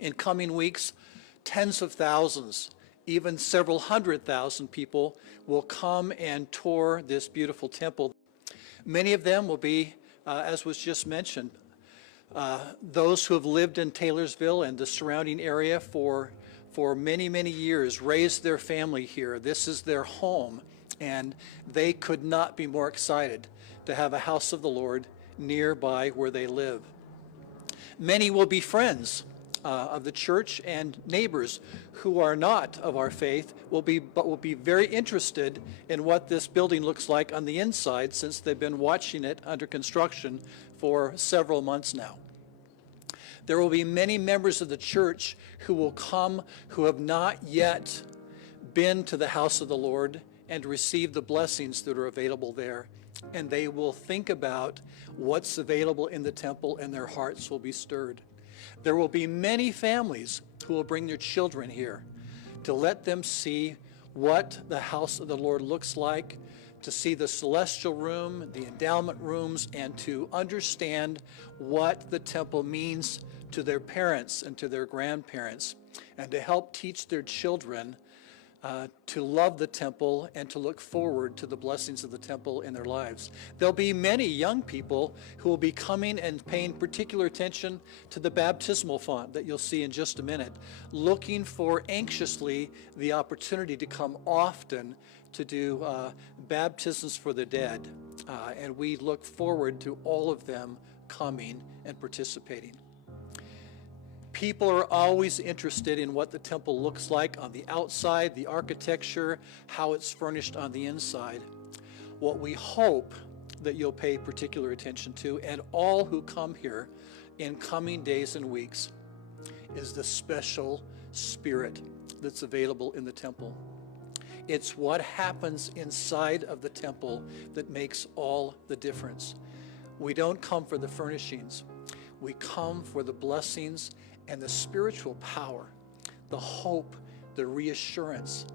In coming weeks, tens of thousands, even several 100,000 people will come and tour this beautiful temple. Many of them will be, as was just mentioned, those who have lived in Taylorsville and the surrounding area for many, many years, raised their family here. This is their home, and they could not be more excited to have a house of the Lord nearby where they live. Many will be friends of the church, and neighbors who are not of our faith but will be very interested in what this building looks like on the inside, since they've been watching it under construction for several months now. There will be many members of the church who will come who have not yet been to the house of the Lord and receive the blessings that are available there. And they will think about what's available in the temple, and their hearts will be stirred. There will be many families who will bring their children here to let them see what the house of the Lord looks like, to see the celestial room, the endowment rooms, and to understand what the temple means to their parents and to their grandparents, and to help teach their children to love the temple and to look forward to the blessings of the temple in their lives. There'll be many young people who will be coming and paying particular attention to the baptismal font that you'll see in just a minute, looking for anxiously the opportunity to come often to do baptisms for the dead. And we look forward to all of them coming and participating. People are always interested in what the temple looks like on the outside, the architecture, how it's furnished on the inside. What we hope that you'll pay particular attention to, and all who come here in coming days and weeks, is the special spirit that's available in the temple. It's what happens inside of the temple that makes all the difference. We don't come for the furnishings. We come for the blessings and the spiritual power, the hope, the reassurance,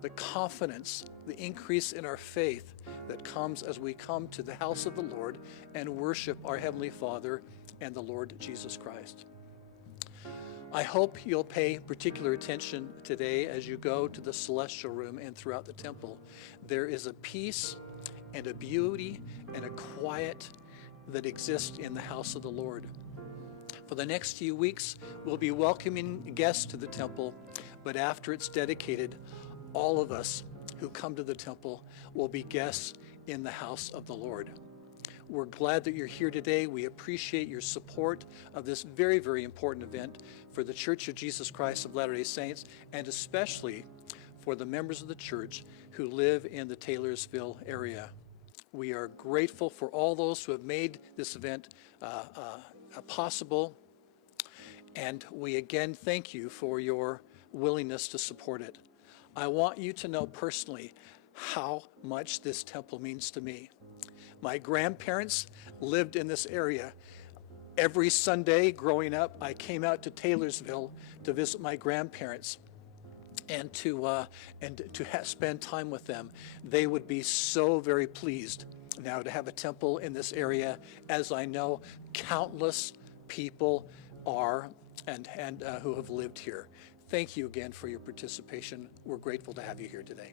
the confidence, the increase in our faith that comes as we come to the house of the Lord and worship our Heavenly Father and the Lord Jesus Christ. I hope you'll pay particular attention today as you go to the celestial room and throughout the temple. There is a peace and a beauty and a quiet that exists in the house of the Lord. For the next few weeks, we'll be welcoming guests to the temple, but after it's dedicated, all of us who come to the temple will be guests in the house of the Lord. We're glad that you're here today. We appreciate your support of this very, very important event for the Church of Jesus Christ of Latter-day Saints, and especially for the members of the church who live in the Taylorsville area. We are grateful for all those who have made this event possible, and we again thank you for your willingness to support it. I want you to know personally how much this temple means to me. My grandparents lived in this area. Every Sunday growing up, I came out to Taylorsville to visit my grandparents and to spend time with them. They would be so very pleased now to have a temple in this area, as I know countless people are and who have lived here. Thank you again for your participation. We're grateful to have you here today.